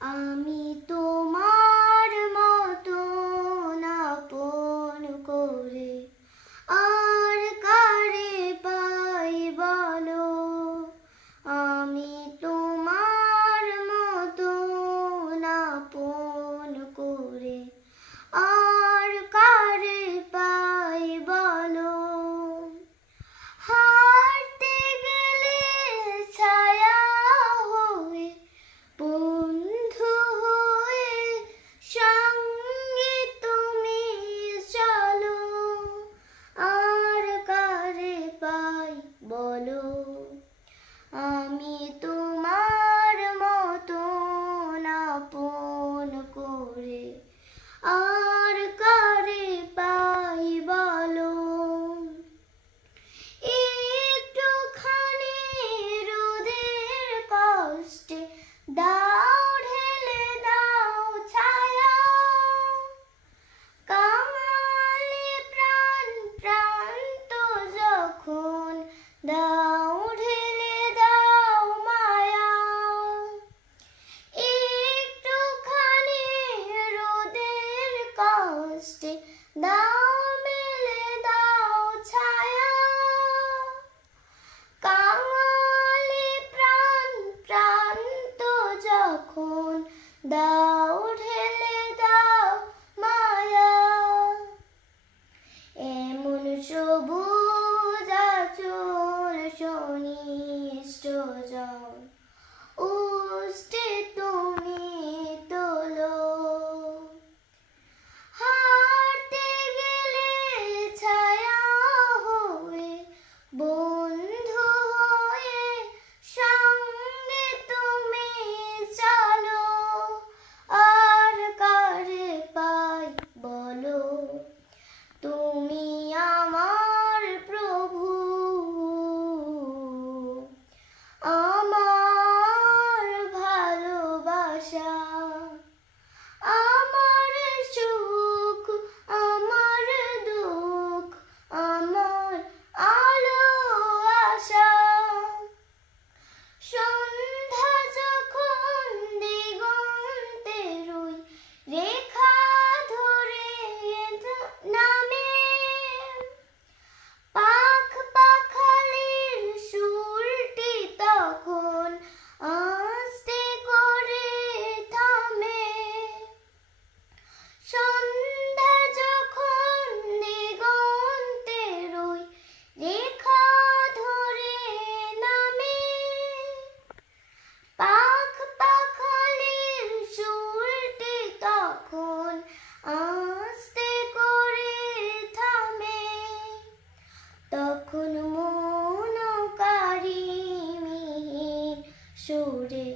আমি তোমার মতন আপন করে আর কারে পাই বলো। আমি তোমার মতন আপন করে আর কারে পাই বলো। হাঁটতে গেলে ছায়া হয়ে, বন্ধু হয়ে সঙ্গে তুমি চলো, আর কারে পাই বলো। আমি তোমার মতন আপন করে আর কারে পাই বলো। একটুখানি রোদের কষ্টে দাও ঢেলে দাও ছায়া, কাঙালে প্রাণ প্রান্ত যখন দাও ঢেলে দাও মায়া। একটুখানি রোদের কষ্টে দাও মেলে দাও ছায়া, কাঙালে প্রাণ প্রান্ত যখন দাও ঢেলে দাও মায়া। এমন সবুজ আঁচল সনিষ্ঠ জন উষ্টে তুমি তোলো। হাঁটতে গেলে ছায়া হয়ে, বন্ধু হয়ে সঙ্গে তুমি চলো, আর কারে পাই বলো। তুমি আমার প্রভু, আমার ভালোবাসা, আমার সুখ, আমার দুঃখ, আমার আলো আশা। সন্ধ্যা যখন দিগন্তের ওই রেখা ধরে নামে, পাখ পাখালির সুরটি তখন আস্তে করে থামে। সন্ধ্যা যখন দিগন্তের ওই রেখা ধরে নামে, পাখ পাখালির সুরটি তখন আস্তে করে থামে। তখন মনকারি মিহির সুরে